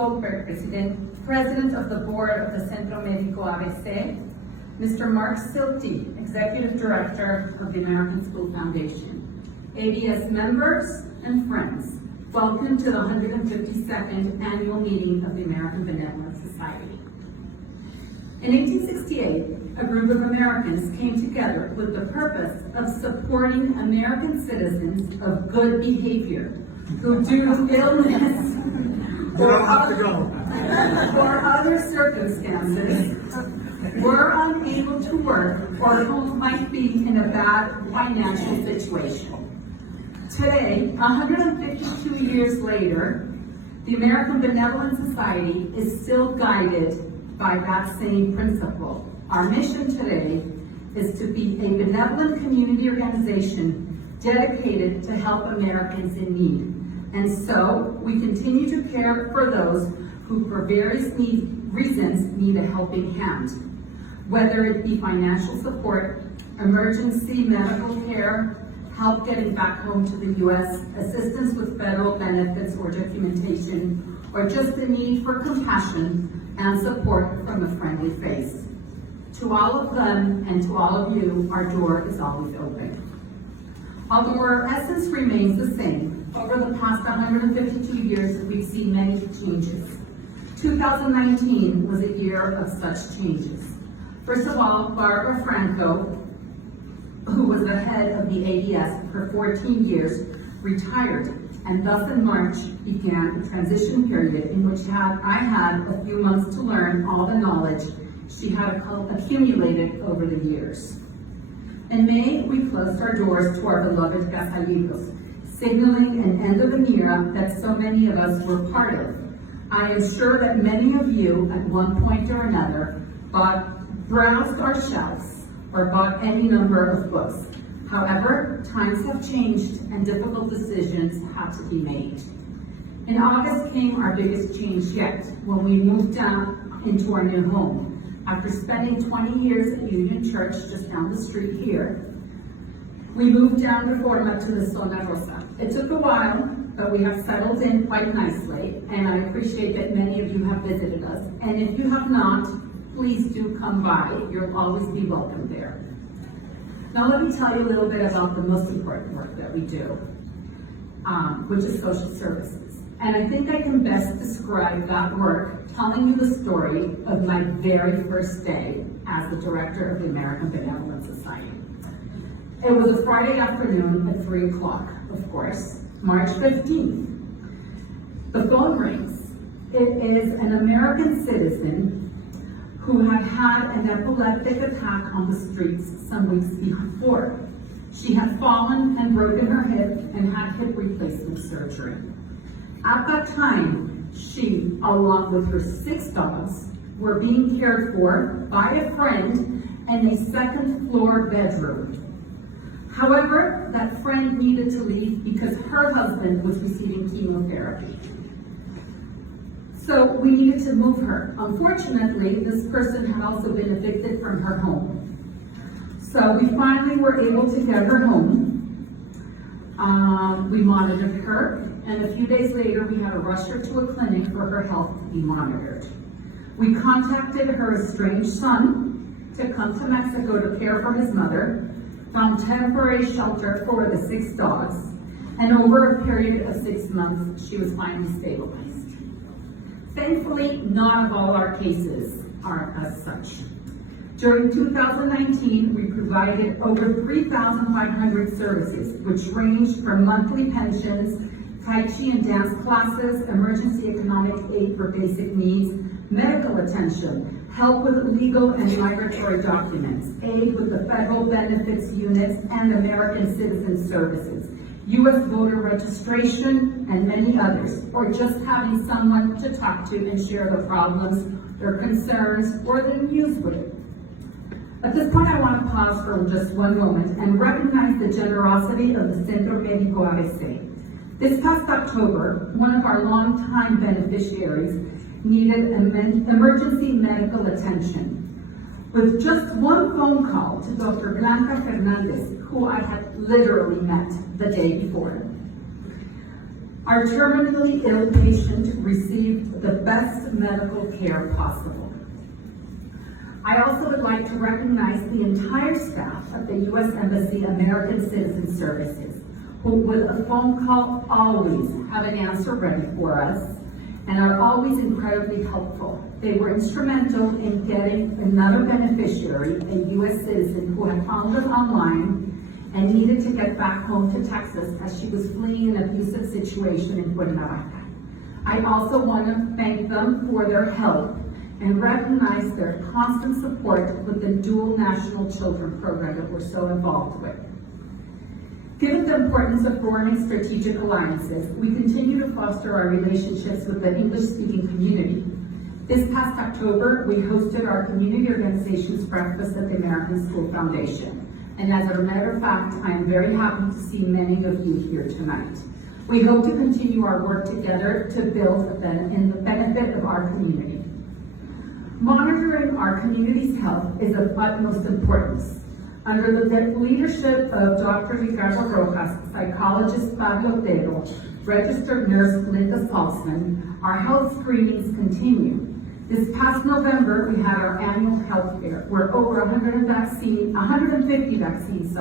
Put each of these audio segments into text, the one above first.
Goldberg, President of the Board of the Centro Médico ABC, Mr. Mark Silty, Executive Director of the American School Foundation, ABS members and friends, welcome to the 152nd Annual Meeting of the American Benevolent Society. In 1868, a group of Americans came together with the purpose of supporting American citizens of good behavior who, due to illness or other circumstances, were unable to work or who might be in a bad financial situation. Today, 152 years later, the American Benevolent Society is still guided by that same principle. Our mission today is to be a benevolent community organization dedicated to help Americans in need. And so, we continue to care for those who, for various reasons, need a helping hand. Whether it be financial support, emergency medical care, help getting back home to the U.S., assistance with federal benefits or documentation, or just the need for compassion and support from a friendly face. To all of them and to all of you, our door is always open. Although our essence remains the same, over the past 152 years, we've seen many changes. 2019 was a year of such changes. First of all, Barbara Franco, who was the head of the ADS for 14 years, retired, and thus in March began a transition period in which I had a few months to learn all the knowledge she had accumulated over the years. In May, we closed our doors to our beloved Casalitos, signaling an end of an era that so many of us were part of. I am sure that many of you, at one point or another, browsed our shelves or bought any number of books. However, times have changed and difficult decisions had to be made. In August came our biggest change yet, when we moved down into our new home. After spending 20 years at Union Church just down the street here, we moved down to Forma to the Zona Rosa. It took a while, but we have settled in quite nicely, and I appreciate that many of you have visited us. And if you have not, please do come by. You'll always be welcome there. Now let me tell you a little bit about the most important work that we do, which is social services. And I think I can best describe that work telling you the story of my very first day as the director of the American Benevolent Society. It was a Friday afternoon at 3 o'clock, of course, March 15th. The phone rings. It is an American citizen who had had an epileptic attack on the streets some weeks before. She had fallen and broken her hip and had hip replacement surgery. At that time, she, along with her 6 dogs, were being cared for by a friend in a second-floor bedroom. However, that friend needed to leave because her husband was receiving chemotherapy. So we needed to move her. Unfortunately, this person had also been evicted from her home. So we finally were able to get her home. We monitored her, and a few days later, we had to rush her to a clinic for her health to be monitored. We contacted her estranged son to come to Mexico to care for his mother, found temporary shelter for the 6 dogs, and over a period of 6 months, she was finally stabilized. Thankfully, none of all our cases are as such. During 2019, we provided over 3,500 services, which ranged from monthly pensions, Tai Chi and dance classes, emergency economic aid for basic needs, medical attention, help with legal and migratory documents, aid with the federal benefits units and American citizen services, U.S. voter registration, and many others, or just having someone to talk to and share the problems, their concerns, or their news with. At this point, I want to pause for just one moment and recognize the generosity of the Centro Médico ABC. This past October, one of our longtime beneficiaries needed emergency medical attention. With just one phone call to Dr. Blanca Fernandez, who I had literally met the day before. Our terminally ill patient received the best medical care possible. I also would like to recognize the entire staff of the U.S. Embassy American Citizen Services, who with a phone call always have an answer ready for us and are always incredibly helpful. They were instrumental in getting another beneficiary, a U.S. citizen who had found us online and needed to get back home to Texas as she was fleeing an abusive situation in Cuernavaca. I also want to thank them for their help and recognize their constant support with the dual national children program that we're so involved with. Given the importance of forming strategic alliances, we continue to foster our relationships with the English-speaking community. This past October, we hosted our Community Organizations Breakfast at the American School Foundation. And as a matter of fact, I am very happy to see many of you here tonight. We hope to continue our work together to build in the benefit of our community. Monitoring our community's health is of utmost importance. Under the leadership of Dr. Ricardo Rojas, psychologist Fabio Otero, registered nurse Linda Salzman, our health screenings continue. This past November, we had our annual health fair where over 150 vaccines,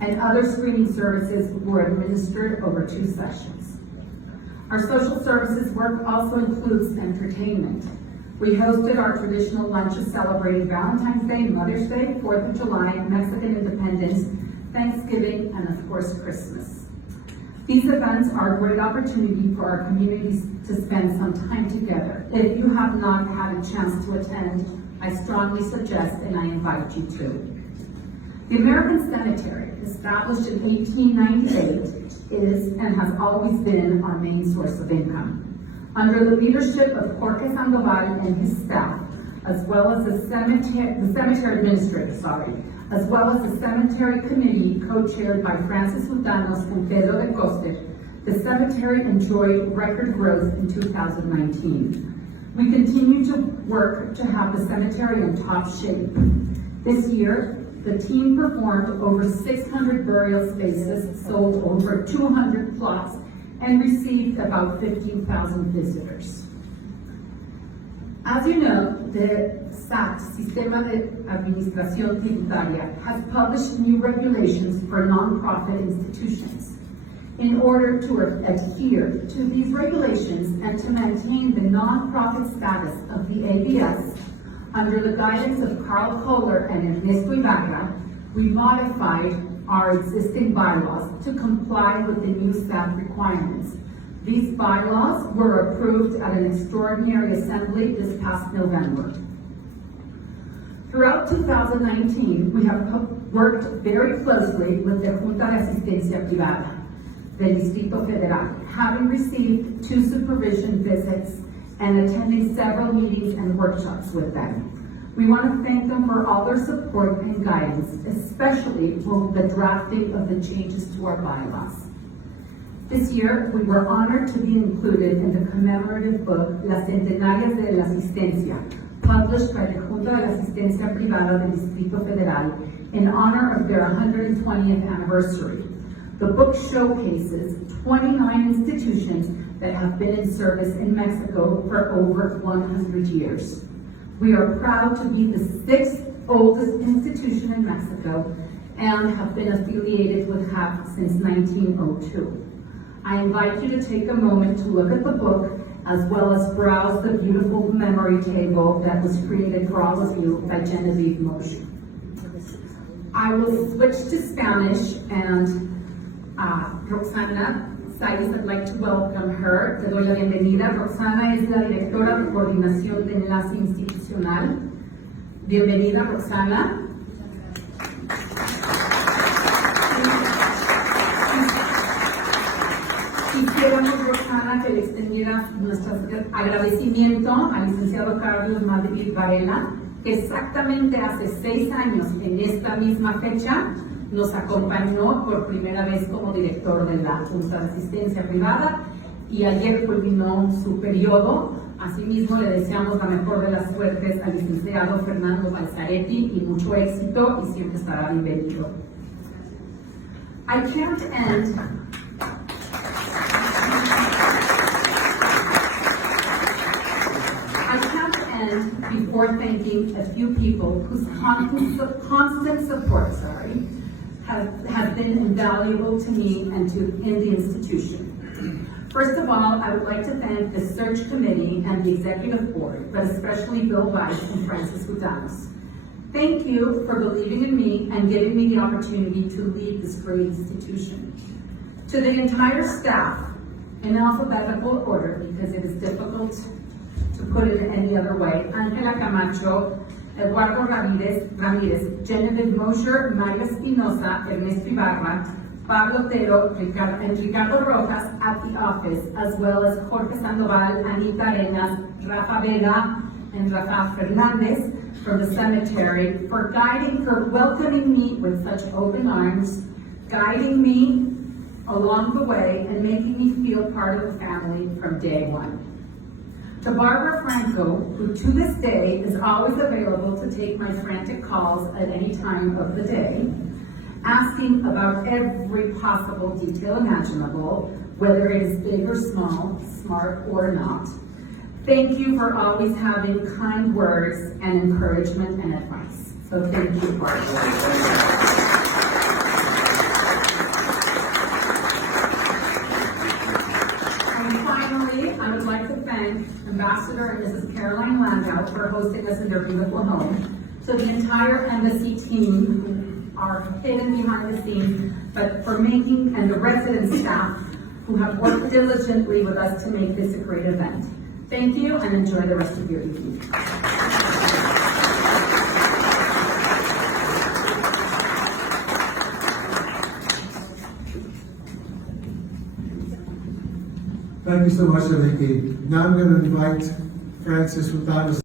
and other screening services were administered over 2 sessions. Our social services work also includes entertainment. We hosted our traditional lunches celebrating Valentine's Day, Mother's Day, 4th of July, Mexican Independence, Thanksgiving, and of course, Christmas. These events are a great opportunity for our communities to spend some time together. If you have not had a chance to attend, I strongly suggest and I invite you to. The American Cemetery, established in 1898, is and has always been our main source of income. Under the leadership of Jorge Sandoval and his staff, as well as the cemetery administrator, as well as the cemetery committee co-chaired by Francis Hutanos and Pedro de Coste, the cemetery enjoyed record growth in 2019. We continue to work to have the cemetery in top shape. This year, the team performed over 600 burial spaces, sold over 200 plots, and received about 15,000 visitors. As you know, the SAT, Sistema de Administración Tributaria, has published new regulations for nonprofit institutions. In order to adhere to these regulations and to maintain the nonprofit status of the ABS, under the guidance of Carl Kohler and Ernesto Ibarra, we modified our existing bylaws to comply with the new SAT requirements. These bylaws were approved at an extraordinary assembly this past November. Throughout 2019, we have worked very closely with the Junta de Asistencia Privada del Distrito Federal, having received 2 supervision visits and attending several meetings and workshops with them. We want to thank them for all their support and guidance, especially for the drafting of the changes to our bylaws. This year, we were honored to be included in the commemorative book, Las Centenarias de la Asistencia, published by the Junta de Asistencia Privada del Distrito Federal in honor of their 120th anniversary. The book showcases 29 institutions that have been in service in Mexico for over 100 years. We are proud to be the 6th oldest institution in Mexico and have been affiliated with HAP since 1902. I invite you to take a moment to look at the book as well as browse the beautiful memory table that was created for all of you by Genevieve Moshe. I will switch to Spanish and Roxana Sayas, I'd like to welcome her. Te doy la bienvenida. Roxana es la directora de coordinación de enlace institucional. Bienvenida, Roxana. Quisiéramos, Roxana, que le extendiera nuestro agradecimiento al licenciado Carlos Madrid Varela, que exactamente hace 6 años en esta misma fecha nos acompañó por primera vez como director de la Junta de Asistencia Privada y ayer culminó su periodo. Asimismo, le deseamos la mejor de las suertes al licenciado Fernando Balzaretti y mucho éxito y siempre estará bienvenido. I can't end before thanking a few people whose constant support, has been invaluable to me and in the institution. First of all, I would like to thank the search committee and the executive board, but especially Bill Weiss and Francis Hutanos. Thank you for believing in me and giving me the opportunity to lead this great institution. To the entire staff, in alphabetical order, because it is difficult to put it any other way, Angela Camacho, Eduardo Ramirez, Genevieve Mosher, Maria Espinosa, Ernesto Ibarra, Pablo Otero, and Ricardo Rojas at the office, as well as Jorge Sandoval, Anita Arenas, Rafa Vega, and Rafa Fernandez from the cemetery for welcoming me with such open arms, guiding me along the way, and making me feel part of the family from day one. To Barbara Franco, who to this day is always available to take my frantic calls at any time of the day, asking about every possible detail imaginable, whether it is big or small, smart or not. Thank you for always having kind words and encouragement and advice. So thank you, Barbara. I would like to thank Ambassador and Mrs. Caroline Landau for hosting us in their beautiful home. To the entire embassy team who are hidden behind the scenes, but for making, and the resident staff who have worked diligently with us to make this a great event. Thank you and enjoy the rest of your evening. Thank you so much, Aliki. Now I'm going to invite Francis Hutanos.